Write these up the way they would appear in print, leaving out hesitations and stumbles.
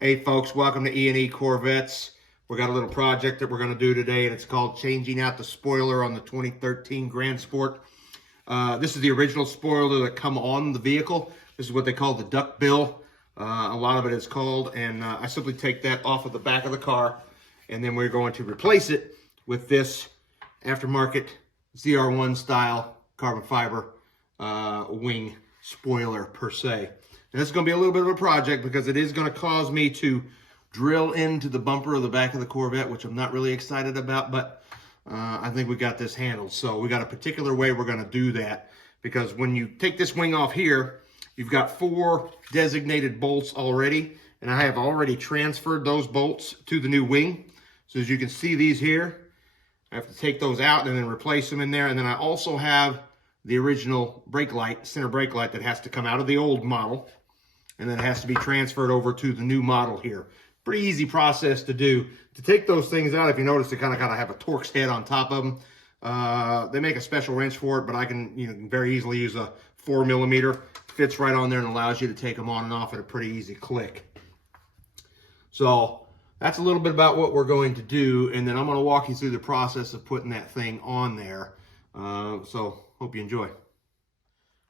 Hey folks, welcome to E&E Corvettes. We got a little project that we're going to do today, and it's called changing out the spoiler on the 2013 Grand Sport. This is the original spoiler that come on the vehicle. This is what they call the duck bill. A lot of it is called, and I simply take that off of the back of the car, and then we're going to replace it with this aftermarket ZR1 style carbon fiber wing spoiler per se. And this is going to be a little bit of a project because it is going to cause me to drill into the bumper of the back of the Corvette, which I'm not really excited about, but I think we got this handled. So we got a particular way we're going to do that, because when you take this wing off here, you've got 4 designated bolts already, and I have already transferred those bolts to the new wing. So as you can see these here, I have to take those out and then replace them in there. And then I also have the original brake light, center brake light, that has to come out of the old model, and then it has to be transferred over to the new model here. Pretty easy process to do. To take those things out, if you notice, they kind of have a Torx head on top of them. They make a special wrench for it, but I can very easily use a 4mm. Fits right on there and allows you to take them on and off at a pretty easy click. So that's a little bit about what we're going to do, and then I'm going to walk you through the process of putting that thing on there. So hope you enjoy.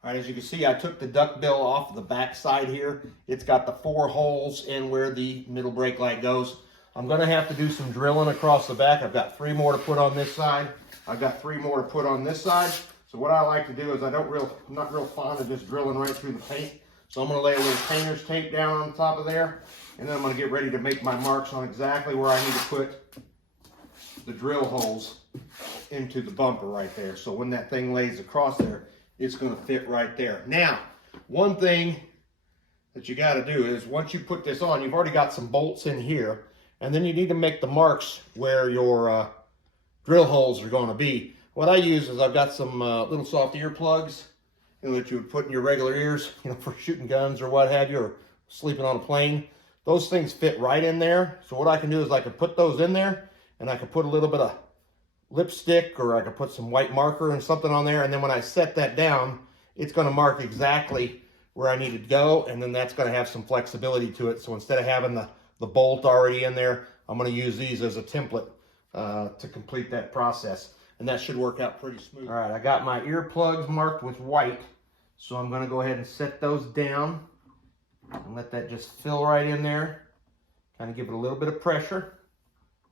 All right, as you can see, I took the duck bill off the back side here. It's got the 4 holes in where the middle brake light goes. I'm going to have to do some drilling across the back. I've got 3 more to put on this side. I've got 3 more to put on this side. So what I like to do is I'm not real fond of just drilling right through the paint. So I'm going to lay a little painter's tape down on top of there, and then I'm going to get ready to make my marks on exactly where I need to put the drill holes into the bumper right there. So when that thing lays across there, it's going to fit right there. Now, one thing that you got to do is once you put this on, you've already got some bolts in here, and then you need to make the marks where your drill holes are going to be. What I use is I've got some little soft ear plugs, that you would put in your regular ears, for shooting guns or what have you, or sleeping on a plane. Those things fit right in there. So what I can do is I can put those in there, and I can put a little bit of lipstick, or I could put some white marker and something on there, and then when I set that down, it's going to mark exactly where I need it to go, and then that's going to have some flexibility to it. So instead of having the bolt already in there, I'm going to use these as a template to complete that process, and that should work out pretty smooth. All right, I got my earplugs marked with white, so I'm going to go ahead and set those down and let that just fill right in there. Kind of give it a little bit of pressure.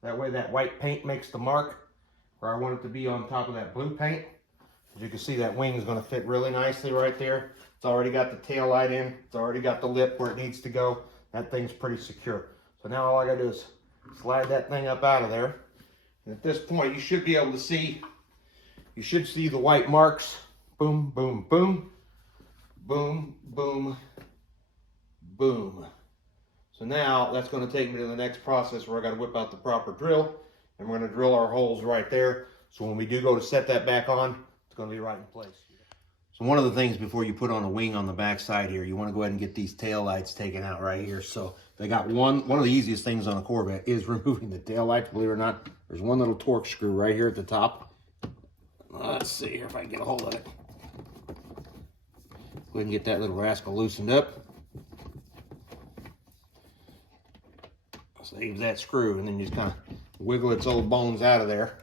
That way that white paint makes the mark where I want it to be on top of that blue paint. As you can see, that wing is going to fit really nicely right there. It's already got the tail light in. It's already got the lip where it needs to go. That thing's pretty secure. So now all I got to do is slide that thing up out of there. And at this point, you should be able to see, you should see the white marks. Boom, boom, boom. Boom, boom, boom. So now that's going to take me to the next process where I got to whip out the proper drill. And we're going to drill our holes right there. So when we do go to set that back on, it's going to be right in place. So one of the things before you put on a wing on the back side here, you want to go ahead and get these tail lights taken out right here. So they got one of the easiest things on a Corvette is removing the tail lights. Believe it or not, there's one little Torx screw right here at the top. Let's see here if I can get a hold of it. Go ahead and get that little rascal loosened up. Saves that screw, and then you just kind of wiggle its old bones out of there.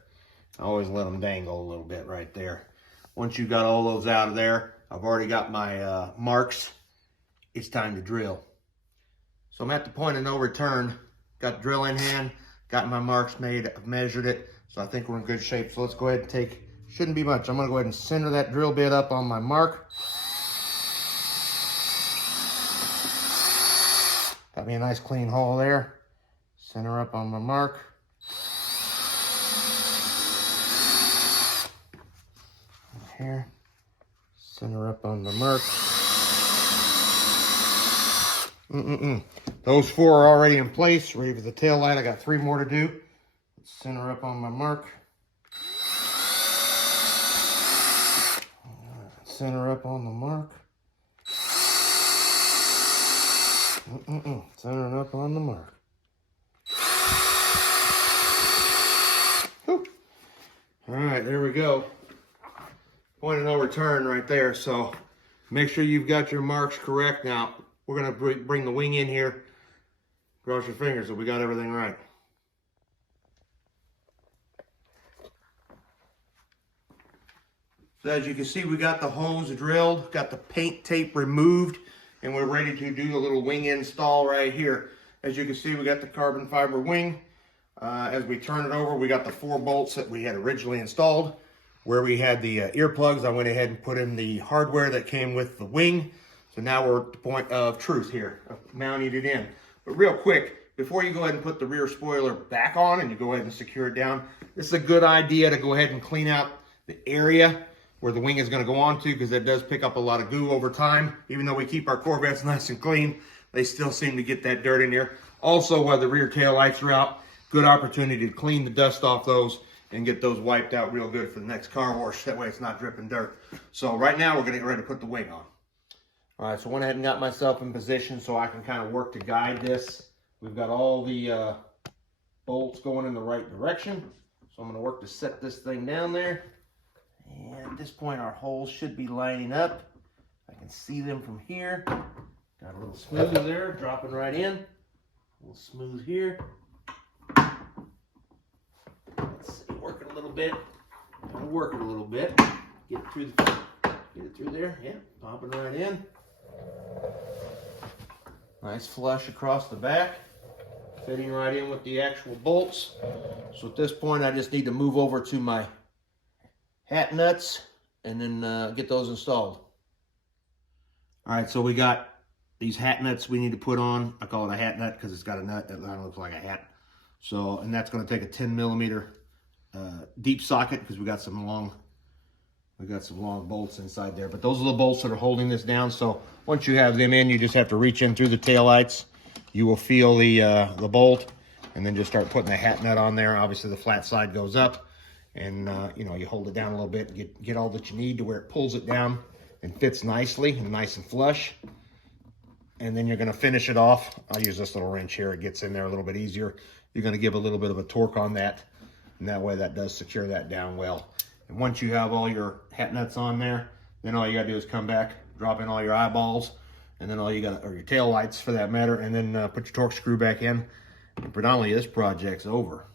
I always let them dangle a little bit right there. Once you got all those out of there, I've already got my marks. It's time to drill. So I'm at the point of no return. Got the drill in hand, got my marks made, I've measured it, so I think we're in good shape. So let's go ahead and take, shouldn't be much. I'm gonna go ahead and center that drill bit up on my mark. Got me a nice clean hole there. Center up on my mark. Here, center up on the mark. Those 4 are already in place, ready for the tail light. I got 3 more to do. Center up on my mark. Center up on the mark. Centering up on the mark. Whew. All right, there we go. Point of no return right there. So make sure you've got your marks correct. Now we're going to bring the wing in here, Cross your fingers that we got everything right. So as you can see, we got the hose drilled, got the paint tape removed, and we're ready to do a little wing install right here. As you can see, we got the carbon fiber wing. As we turn it over, we got the 4 bolts that we had originally installed. Where we had the earplugs, I went ahead and put in the hardware that came with the wing. So now we're at the point of truth here, of mounting it in. But real quick, before you go ahead and put the rear spoiler back on and you go ahead and secure it down, this is a good idea to go ahead and clean out the area where the wing is going to go onto, because that does pick up a lot of goo over time. Even though we keep our Corvettes nice and clean, they still seem to get that dirt in there. Also, while the rear tail lights are out, good opportunity to clean the dust off those and get those wiped out real good for the next car wash. That way it's not dripping dirt. So right now we're going to get ready to put the wing on. All right, so I went ahead and got myself in position so I can kind of work to guide this. We've got all the bolts going in the right direction. So I'm going to work to set this thing down there. And at this point our holes should be lining up. I can see them from here. Got a little smooth there, dropping right in. A little smooth here. Let's see, work it a little bit. Gotta work it a little bit. Get it through there. Yeah, popping right in. Nice flush across the back. Fitting right in with the actual bolts. So at this point I just need to move over to my hat nuts and then get those installed. All right, so we got these hat nuts we need to put on. I call it a hat nut because it's got a nut that looks like a hat. So, and that's going to take a 10mm deep socket because we got some long bolts inside there. But those are the bolts that are holding this down. So once you have them in, you just have to reach in through the taillights. You will feel the bolt, and then just start putting the hat nut on there. Obviously, the flat side goes up, and you know, you hold it down a little bit, and get all that you need to where it pulls it down and fits nicely and nice and flush. And then you're going to finish it off. I'll use this little wrench here. It gets in there a little bit easier. You're going to give a little bit of a torque on that, and that way that does secure that down well. And once you have all your hat nuts on there, then all you got to do is come back, drop in all your eyeballs, and then all you got, or your tail lights for that matter, and then put your torque screw back in. And predominantly this project's over.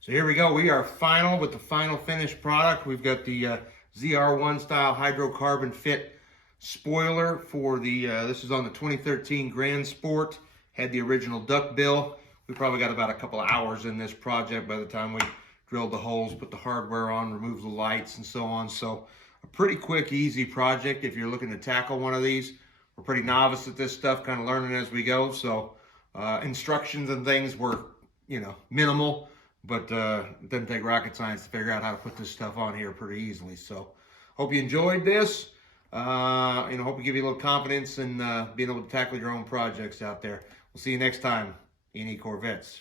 So here we go. We are final with the final finished product. We've got the ZR1 style hydrocarbon fit spoiler for the, this is on the 2013 Grand Sport. Had the original duck bill. We probably got about a couple of hours in this project by the time we drilled the holes, put the hardware on, removed the lights and so on. So a pretty quick, easy project if you're looking to tackle one of these. We're pretty novice at this stuff, kind of learning as we go. So instructions and things were, you know, minimal. But it doesn't take rocket science to figure out how to put this stuff on here pretty easily. So hope you enjoyed this. You know, hope we give you a little confidence in being able to tackle your own projects out there. We'll see you next time, E&E Corvettes.